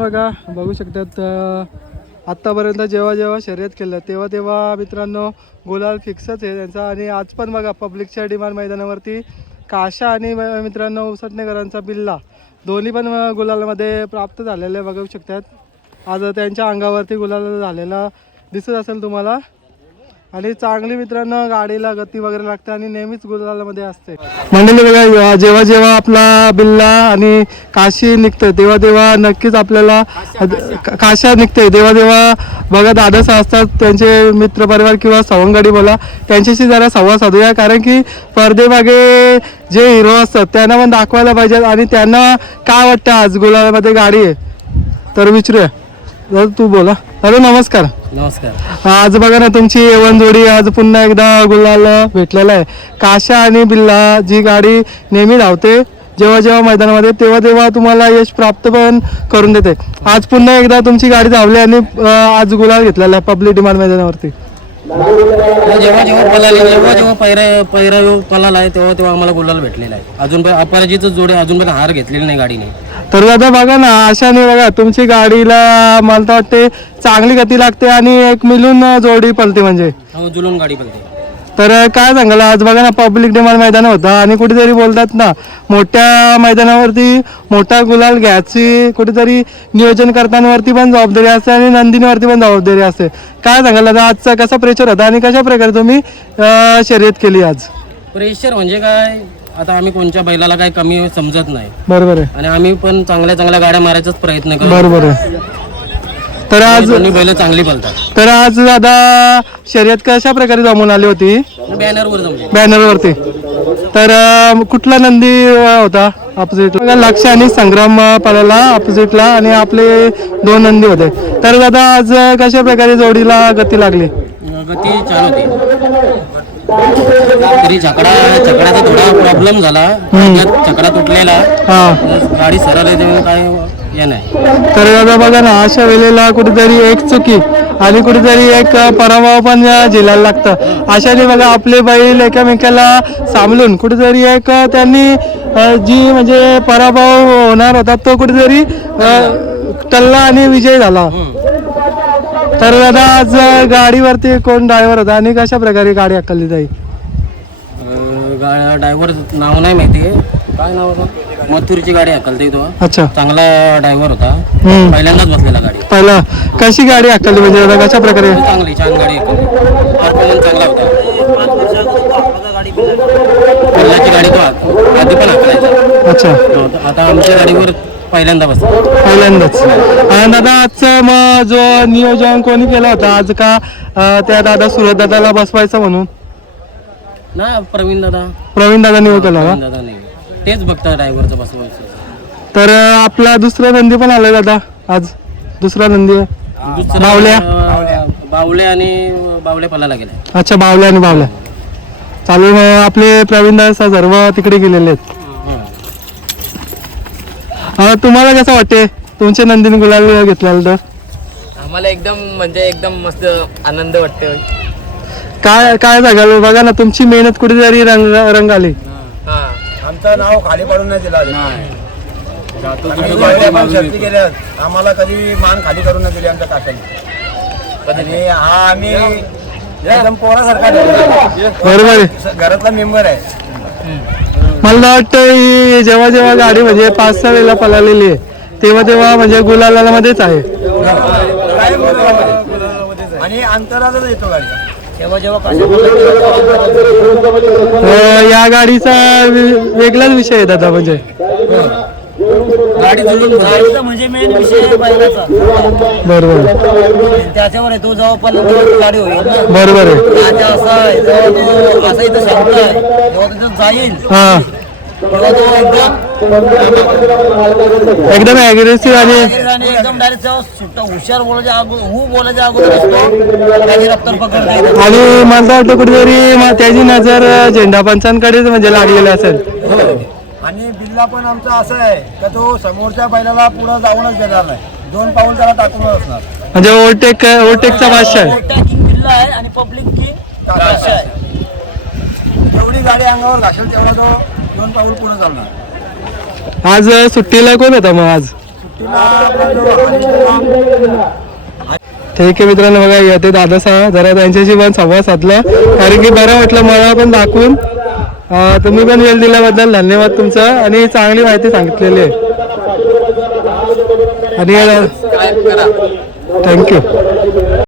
बघा बघू शकतात आत्तापर्यंत जेव्हा जेव्हा शर्यत केलं तेव्हा तेव्हा मित्रांनो गुलाल फिक्सच आहे त्यांचा. आणि आज पण बघा पब्लिकच्या डिमांड मैदानावरती काशा आणि मित्रांनो उसटणेकरांचा बिल्ला दोन्ही पण गुलालमध्ये प्राप्त झालेले बघू शकतात. आज त्यांच्या अंगावरती गुलाल झालेला दिसत असेल तुम्हाला. आणि चांगली मित्रांनो गाडीला गती वगैरे लागते आणि नेहमीच गुलालामध्ये असते. मंडळी बघा जेव्हा जेव्हा आपला बिल्ला आणि काशी निघतं तेव्हा तेव्हा नक्कीच आपल्याला काशा निघते तेव्हा तेव्हा बघा दादा असतात त्यांचे मित्रपरिवार किंवा सवंगडी बोला त्यांच्याशी जरा संवाद साधूया. कारण की पडद्यामागे जे हिरो असतात त्यांना पण दाखवायला पाहिजे आणि त्यांना काय वाटतं आज गुलालामध्ये गाडी आहे तर विचारूया. तू बोला. हॅलो नमस्कार. नमस्कार. आज बघा ना तुमची एवन जोडी आज पुन्हा एकदा गुलाल भेटलेला आहे. काशा आणि बिल्ला जी गाडी नेहमी धावते जेव्हा जेव्हा मैदानामध्ये तेव्हा तेव्हा तुम्हाला यश प्राप्त पण करून देते. आज पुन्हा एकदा तुमची गाडी धावली आणि आज गुलाल घेतलेला आहे पब्लिक डिमांड मैदानावरती. जेव्हा जेव्हा पैरा पलाला आहे तेव्हा तेव्हा आम्हाला गुलाल भेटलेला आहे. अजून पण अपराजित जोडे अजून पण हार घेतलेली नाही गाडीने. तर दादा बघा ना अशाने बघा तुमची गाडीला मला तर वाटते चांगली गती लागते आणि एक मिळून जोडी पलते म्हणजे जुलून गाडी पलते. तर काय सांगाल आज बघा ना पब्लिक डिमांड मैदान होता आणि कुठेतरी बोलतात ना मोठ्या मैदानावरती मोठा गुलाल घ्यायची कुठेतरी नियोजन करतानावरती पण जबाबदारी असते आणि नंदीवरती पण जबाबदारी असते. काय सांगाल दादा आजचा कसा प्रेशर होता आणि कशा प्रकारे तुम्ही शर्यत केली आज? प्रेशर म्हणजे काय आता आम्ही कोणत्या बैलाला काय कमी समजत नाही. बरोबर आहे. आणि आम्ही पण चांगल्या चांगल्या गाड्या मारायचाच प्रयत्न करतो. बरोबर आहे. तर आज बैल चांगली बोलतात. तर आज दादा शर्यत कशा प्रकारे जमून आली होती? बॅनरवर जमली. बॅनरवरती. तर कुठला नंदी होता अपोजिटला? लक्ष आणि संग्राम पळाला अपोजिटला आणि आपले दोन नंदी होते. तर दादा आज कशा प्रकारे जोडीला गती लागली? गती छान होती. तरी छकडाचा थोडा प्रॉब्लेम झाला. छकडा तुटलेला. गाडी सरळ आहे काय हे नाही. तर दादा बघा ना अशा वेळेला कुठेतरी एक चुकी आणि कुठेतरी एक पराभव पण झेलायला लागतं. अशाने बघा आपले बैल एकमेकाला सांभाळून कुठेतरी एक त्यांनी जी म्हणजे पराभव होणार होता तो कुठेतरी टलला आणि विजय झाला. तर दादा आज गाडीवरती कोण ड्रायव्हर होता आणि कशा प्रकारे गाडी हाकलली जाईल? ड्रायव्हर नाव नाही माहिती. काय नाव होतं? मथुरची गाडी हाकलते तो. अच्छा. चांगला ड्रायव्हर होता. पहिल्यांदाच बसलेला गाडी. पहिला कशी गाडी हाकलली म्हणजे दादा कशा प्रकारे? चांगली छान गाडी हाकलली. परफॉर्मन्स चांगला होता. पहिल्याची गाडी तो आधी पण हाकलायचा. अच्छा. आता आमच्या गाडीवर पहिल्यांदा बसला. पहिल्यांदाच. आणि दादा आजचा मग जो नियोजन कोणी केला होता आज का त्या दादा सुरत दादाला बसवायचं म्हणून? ना प्रवीण दादा नियोजन केला का? तेच बघता ड्रायव्हरचं बसवायचं. तर आपला दुसरा नंदी पण आलाय दादा आज. दुसरा नंदी बावले आणि बावले पलाला गेले. अच्छा बावल्या आणि बावल्या चालू. आपले प्रवीण दादा सर्व तिकडे गेलेले आहेत. तुम्हाला कसं वाटते तुमचे नंदीने गुलाल घेतलेला? तर आम्हाला एकदम म्हणजे एकदम मस्त आनंद वाटते. काय काय सांगाल बघा ना तुमची मेहनत कुठेतरी रंग आली. आमचं नाव खाली पडून नाही दिलं. आम्हाला कधी मान खाली करून नाही दिली आमच्या काकाने. आणि हा आम्ही एकदम पोरासारखा बरोबर आहे. घरातला मेंबर आहे. मला वाटतं जेव्हा जेव्हा गाडी म्हणजे 5-6 वेळेला पळालेली आहे तेव्हा तेव्हा म्हणजे गुलाला मध्येच आहे. आणि अंतरातच येतो गाडी. या गाडीचा वेगळाच विषय आहे दादा. म्हणजे गाडी म्हणजे मेन विषय बैलाचा. बरोबर. त्याच्यावर आहे तो जेव्हा पण गाडी होईल ना. बरोबर आहे. असं इथं शब्द आहे जेव्हा तिथं जाईल एकदम अग्रेसिव्ह आणि एकदम डायरेक्ट सुट्टा हुशार बोलायच्या अगोदर असतो त्याची रफ्तार पकडते. आणि मला वाटतं कुठेतरी त्याची नजर झेंडा पंचांकडेच म्हणजे लागलेली असेल. आणि बिल्ला पण आमचा असं आहे का तो समोरच्या बैलाला पुढे जाऊनच देणार नाही. 2 पाऊल त्याला टाकूनच असणार. म्हणजे ओव्हरटेकचा बादशाह आहे. किंग बिल्ला आहे आणि पब्लिक किंग काशा आहे. जेवढी गाडी अंगावर घासेल तेवढा तो 2 पाऊल पुढे चालणार. आज सुट्टीला कोण होता मग? आज सुट्टीला आपला जो हरिनाम ठीक आहे मित्रांनो, बघा येते दादासा जरा त्यांच्याशी पण संवाद साधला, कारण की बरं वाटलं मला पण दाखवून. तुम्ही पण वेळ दिल्याबद्दल धन्यवाद तुमचा, आणि चांगली माहिती सांगितलेली आहे. आणि थँक्यू.